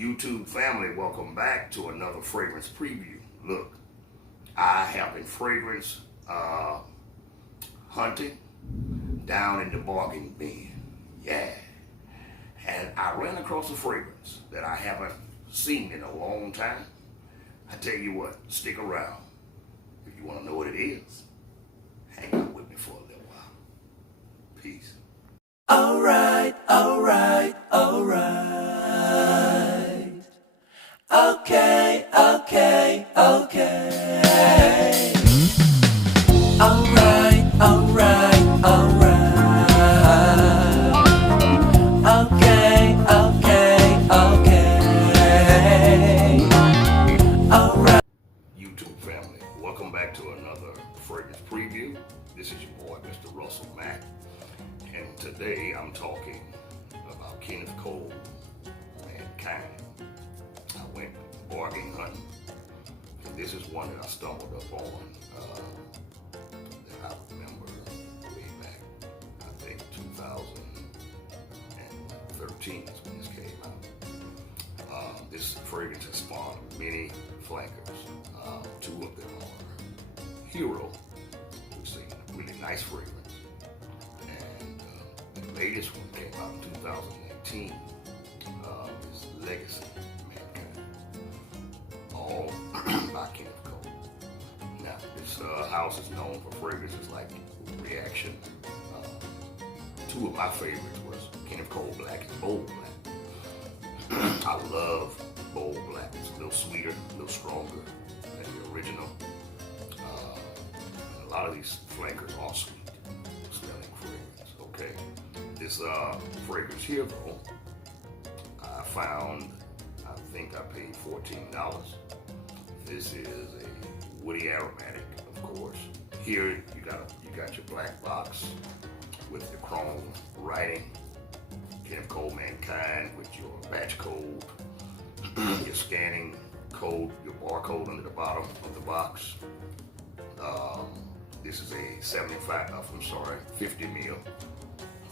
YouTube family, welcome back to another fragrance preview. Look, I have been fragrance hunting down in the bargain bin. Yeah. And I ran across a fragrance that I haven't seen in a long time. I tell you what, stick around. If you want to know what it is, hang out with me for a little while. Peace. Alright. Okay. Alright. Okay. YouTube family, welcome back to another fragrance preview. This is your boy, Mr. Russell Mack. And today I'm talking about Kenneth Cole, Mankind. I went bargain hunting, and this is one that I stumbled up on that I remember way back, I think 2013 is when this came out. This fragrance has spawned many flankers. Two of them are Hero, which is a really nice fragrance, and the latest one came out in 2018, is Legacy Mankind, all by Kenneth Cole. Now, this house is known for fragrances like Reaction. Two of my favorites was Kenneth Cole Black and Bold Black. I love Bold Black. It's a little sweeter, a little stronger than the original. A lot of these flankers are sweet smelling fragrance. Okay, this fragrance here though, I found, I think I paid $14. This is a woody aromatic, of course. Here you got your black box with the chrome writing, Kenneth Cole Mankind, with your batch code, your scanning code, your barcode under the bottom of the box. This is a 50 mil,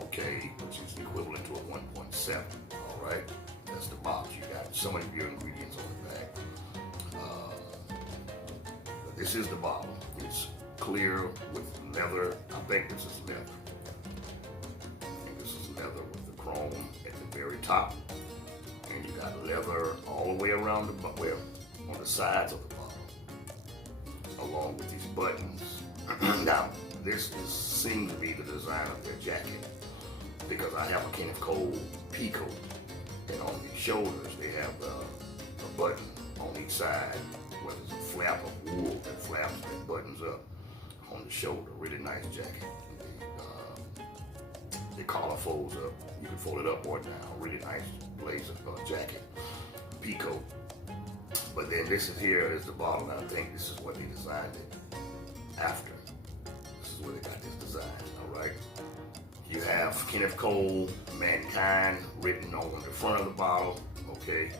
okay, which is equivalent to a 1.7, all right? That's the box. You got some of your ingredients on the back. But this is the bottle. It's clear with leather. I think this is leather. With the chrome at the very top. And you got leather all the way around on the sides of the bottle, along with these buttons. Now, this seems to be the design of their jacket, because I have a Kenneth Cole peacoat, and on the shoulders they have a button on each side, where there's a flap of wool that buttons up on the shoulder. Really nice jacket. The collar folds up. You can fold it up or down. Really nice blazer jacket, peacoat. But then this is the bottle, and I think this is what they designed it after. This is where they got this design, all right? You have Kenneth Cole Mankind written on the front of the bottle, okay?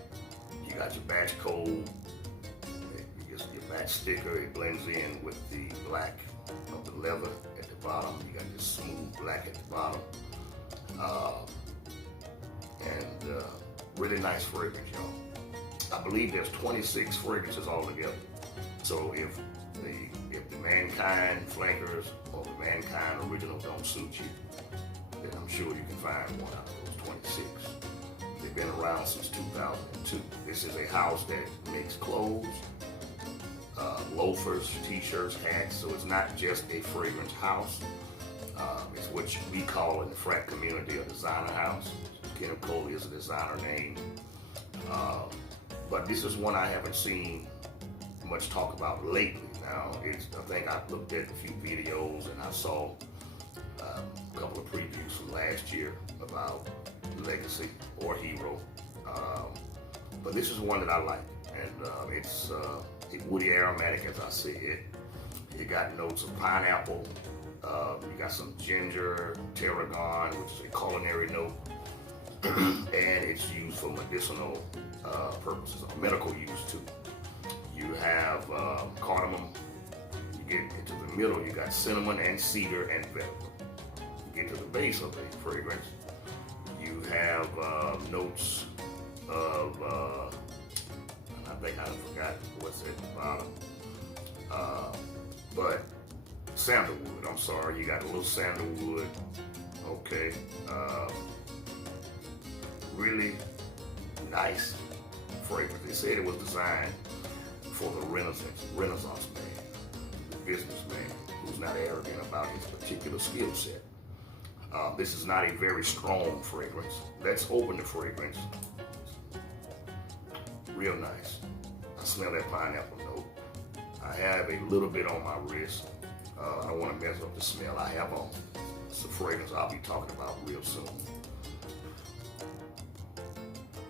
You got your batch code, your batch sticker. It blends in with the black of the leather at the bottom. You got this smooth black at the bottom. Really nice fragrance, y'all. I believe there's 26 fragrances altogether. So if the Mankind flankers or the Mankind original don't suit you, then I'm sure you can find one out of those 26. They've been around since 2002. This is a house that makes clothes, loafers, t-shirts, hats. So it's not just a fragrance house. It's what we call in the frat community a designer house. Kenneth Cole is a designer name. But this is one I haven't seen much talk about lately. Now, I think I looked at a few videos and I saw a couple of previews from last year about Legacy or Hero. But this is one that I like. And it's woody aromatic, as I said. It got notes of pineapple. You got some ginger, tarragon, which is a culinary note. And it's used for medicinal purposes, or medical use too. You have cardamom. You get into the middle, you got cinnamon and cedar and vetiver. You get to the base of the fragrance, you have notes of forgot what's at the bottom. But sandalwood, I'm sorry, you got a little sandalwood, okay. Really nice fragrance. They said it was designed for the Renaissance man, the businessman who's not arrogant about his particular skill set. This is not a very strong fragrance. Let's open the fragrance. Real nice. I smell that pineapple note. I have a little bit on my wrist. I don't want to mess up the smell I have on. It's a fragrance I'll be talking about real soon.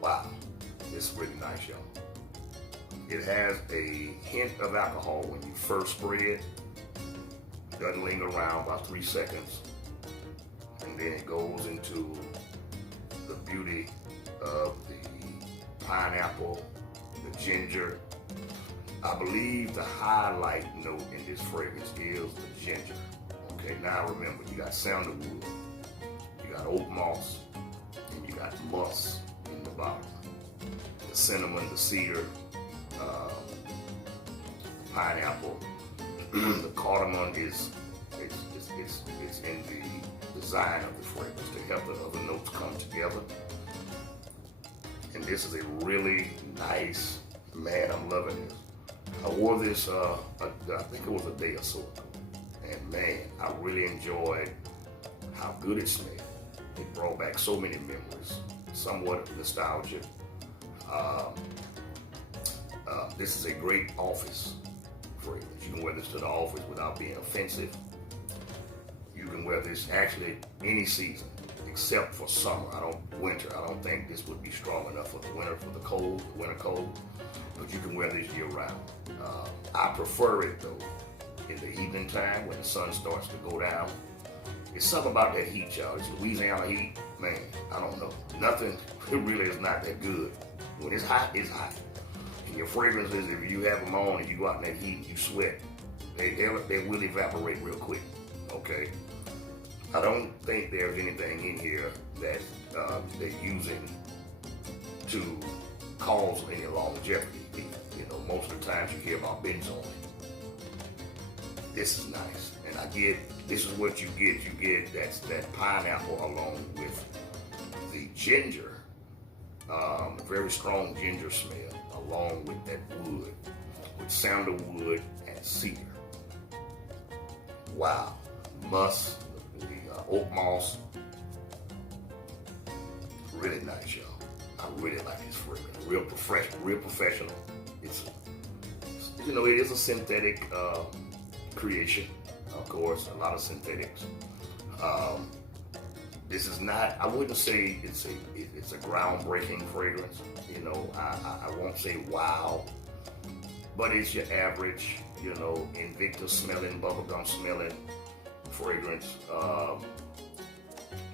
Wow, it's really nice, y'all. It has a hint of alcohol when you first spray it. Doesn't linger around about 3 seconds. And then it goes into the beauty of the pineapple, the ginger. I believe the highlight note in this fragrance is the ginger. Okay, now remember, you got sandalwood, you got oak moss, and you got musk in the bottom. The cinnamon, the cedar, pineapple, the cardamom is in the design of the fragrance to help the other notes come together. And this is a really nice, man, I'm loving this. I wore this, I think it was a day or so ago. And man, I really enjoyed how good it smelled. It brought back so many memories, somewhat of nostalgia. This is a great office fragrance. You can wear this to the office without being offensive. You can wear this actually any season except for summer. Winter. I don't think this would be strong enough for the winter, for the winter cold. But you can wear this year round. I prefer it though in the evening time when the sun starts to go down. It's something about that heat, y'all. It's Louisiana heat, man. I don't know. Nothing really is not that good. When it's hot, it's hot. And your fragrances, if you have them on and you go out in that heat and you sweat, they will evaporate real quick. Okay. I don't think there's anything in here that they're using to cause any longevity. You know, most of the times you hear about benzoin. This is nice, and this is what you get. You get that pineapple along with the ginger, very strong ginger smell, along with that wood, with sandalwood and cedar. Wow, musk, the oak moss, really nice, y'all. I really like this fragrance. Real professional. It's it is a synthetic creation, of course, a lot of synthetics. This is not, I wouldn't say it's a groundbreaking fragrance. I won't say wow, but it's your average, Invictus smelling, bubblegum smelling fragrance.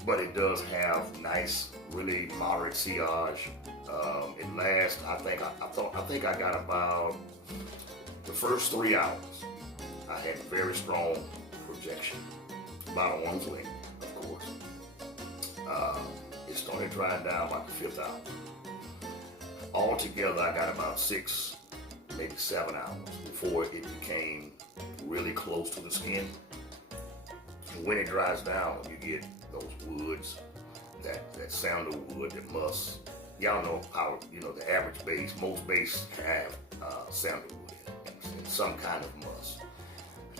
But it does have nice, really moderate sillage. It lasts, I think I got about the first 3 hours. I had very strong projection, about a 1 flame, of course. It started drying down about the 5th hour. Altogether, I got about 6, maybe 7 hours before it became really close to the skin. And when it dries down, you get those woods, that sandalwood, that musk. Y'all know how, the average base, most base have sandalwood in it, and some kind of musk.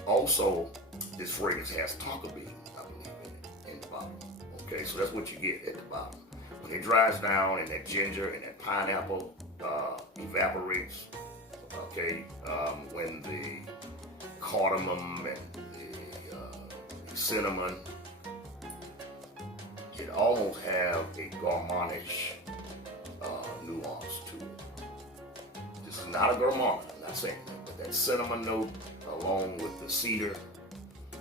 Also, this fragrance has tonka bean, I believe, in the bottom. Okay, so that's what you get at the bottom. When it dries down and that ginger and that pineapple evaporates, okay, when the cardamom and the cinnamon, it almost have a gourmandish nuance to it. This is not a gourmand, I'm not saying that, but that cinnamon note along with the cedar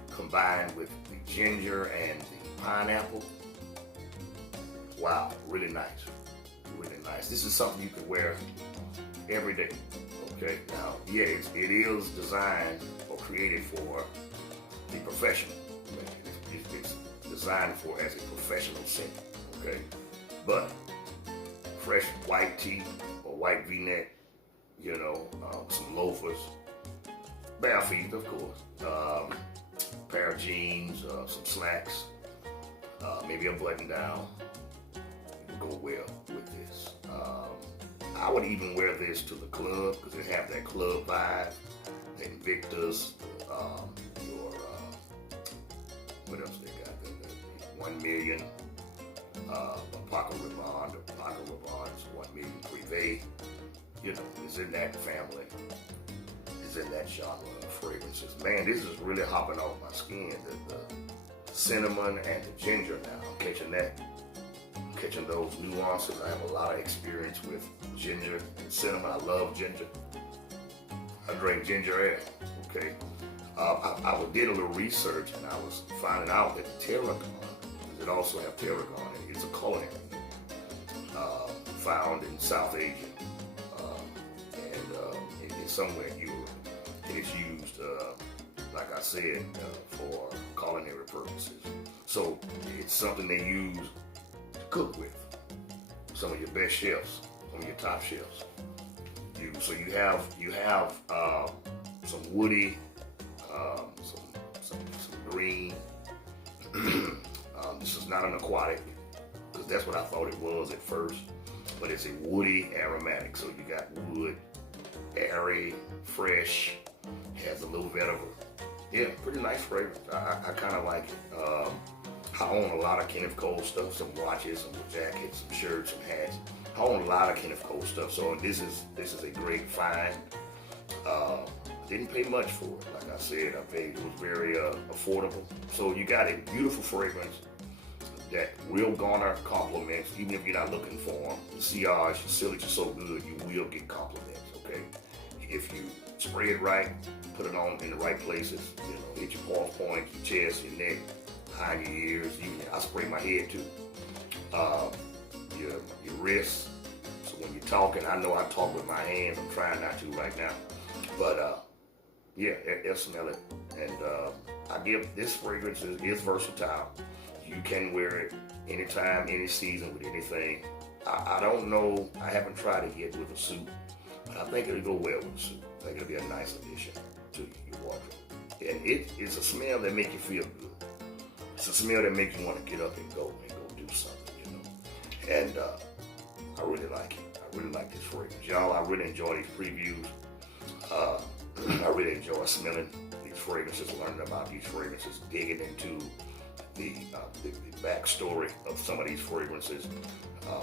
combined with the ginger and the pineapple. Wow, really nice. Really nice. This is something you can wear every day. Okay, now, yeah, it is designed or created for the professional. It's designed for as a professional scent. Okay, but fresh white tee or white V-neck, some loafers, bare feet, of course, pair of jeans, some slacks, maybe a button down. Go well with this. I would even wear this to the club because it have that club vibe. The Invictus, what else they got? The 1 million, Paco Rabanne, the Paco Rabanne's 1 million Privé. It's in that family. It's in that genre of fragrances. Man, this is really hopping off my skin. The cinnamon and the ginger now. I'm catching that. I'm catching those nuances. I have a lot of experience with ginger and cinnamon. I love ginger. I drink ginger ale. Okay. I did a little research and I was finding out that tarragon, because it also have tarragon in it, it's a culinary found in South Asia and somewhere in Europe. It is used, like I said, for culinary purposes. So it's something they use to cook with. Some of your best chefs, some of your top chefs. So you have some woody, some green. This is not an aquatic, because that's what I thought it was at first. But it's a woody aromatic. So you got wood, airy, fresh, has a little vetiver. Yeah, pretty nice fragrance. I kind of like it. I own a lot of Kenneth Cole stuff, some watches, some jackets, some shirts, some hats. I own a lot of Kenneth Cole stuff, so this is a great find. Didn't pay much for it, like I said. It was very affordable. So you got a beautiful fragrance that will garner compliments, even if you're not looking for them. The sillage, the silage is so good, you will get compliments, okay? If you spray it right, put it on in the right places, hit your pulse point, your chest, your neck, behind your ears. I spray my head too. Your wrists. So when you're talking, I know I talk with my hands. I'm trying not to right now, but yeah, they'll smell it. And I give this fragrance is versatile. You can wear it anytime, any season with anything. I don't know. I haven't tried it yet with a suit, but I think it'll go well with a suit. I think it'll be a nice addition to your wardrobe. And it's a smell that makes you feel good. It's a smell that makes you want to get up and go do something, And I really like it. I really like this fragrance. Y'all, I really enjoy these previews. I really enjoy smelling these fragrances, learning about these fragrances, digging into the backstory of some of these fragrances,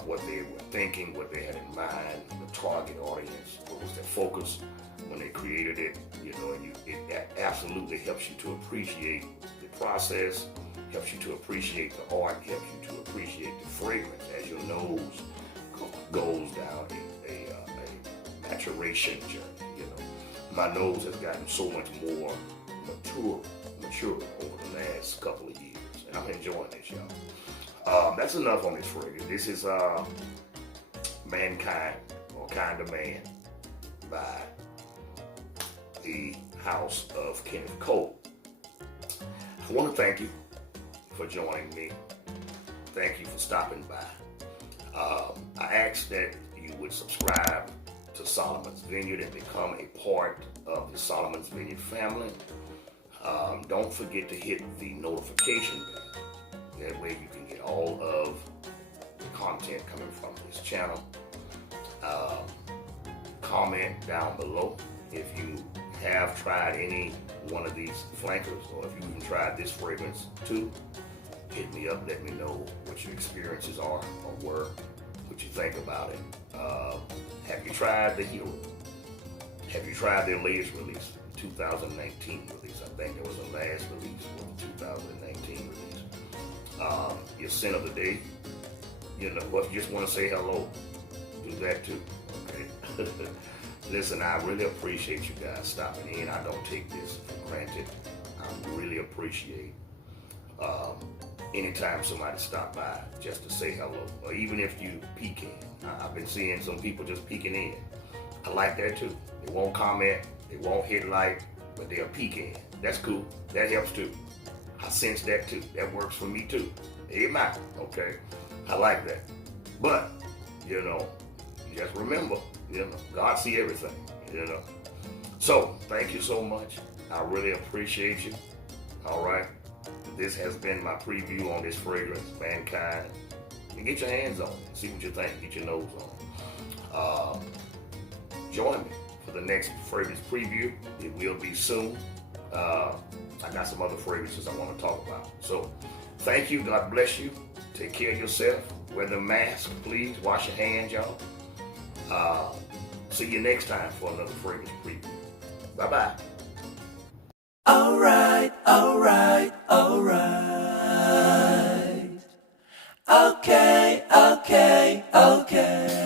what they were thinking, what they had in mind, the target audience, what was their focus when they created it, and it absolutely helps you to appreciate the process, helps you to appreciate the art, helps you to appreciate the fragrance as your nose goes down a maturation journey. My nose has gotten so much more mature over the last couple of years, and I'm enjoying this, y'all. That's enough on this fragrance. This is Mankind, or Kind of Man, by the house of Kenneth Cole. I want to thank you for joining me. Thank you for stopping by. I ask that you would subscribe to Solomon's Vineyard and become a part of the Solomon's Vineyard family. Don't forget to hit the notification bell. That way you can get all of the content coming from this channel. Comment down below if you have tried any one of these flankers, or if you even tried this fragrance too. Hit me up, let me know what your experiences are or were, what you think about it. Have you tried the Hero? Have you tried their latest release, 2019 release? I think that was the last release, was the 2019 release. Your scent of the day, what, you just want to say hello, do that too, okay? Listen, I really appreciate you guys stopping in. I don't take this for granted. I really appreciate anytime somebody stop by just to say hello, or even if you peek in. I've been seeing some people just peeking in. I like that too. They won't comment, they won't hit like, but they'll peek in. That's cool. That helps too. I sense that too. That works for me too. It might, okay? I like that. But, you just remember, God see everything, So, thank you so much. I really appreciate you. All right. This has been my preview on this fragrance, Mankind. And get your hands on it. See what you think. Get your nose on it. Join me for the next fragrance preview. It will be soon. I got some other fragrances I want to talk about. So, thank you. God bless you. Take care of yourself. Wear the mask, please. Wash your hands, y'all. See you next time for another fragrance preview. Bye-bye. Alright, alright, alright. Okay, okay, okay.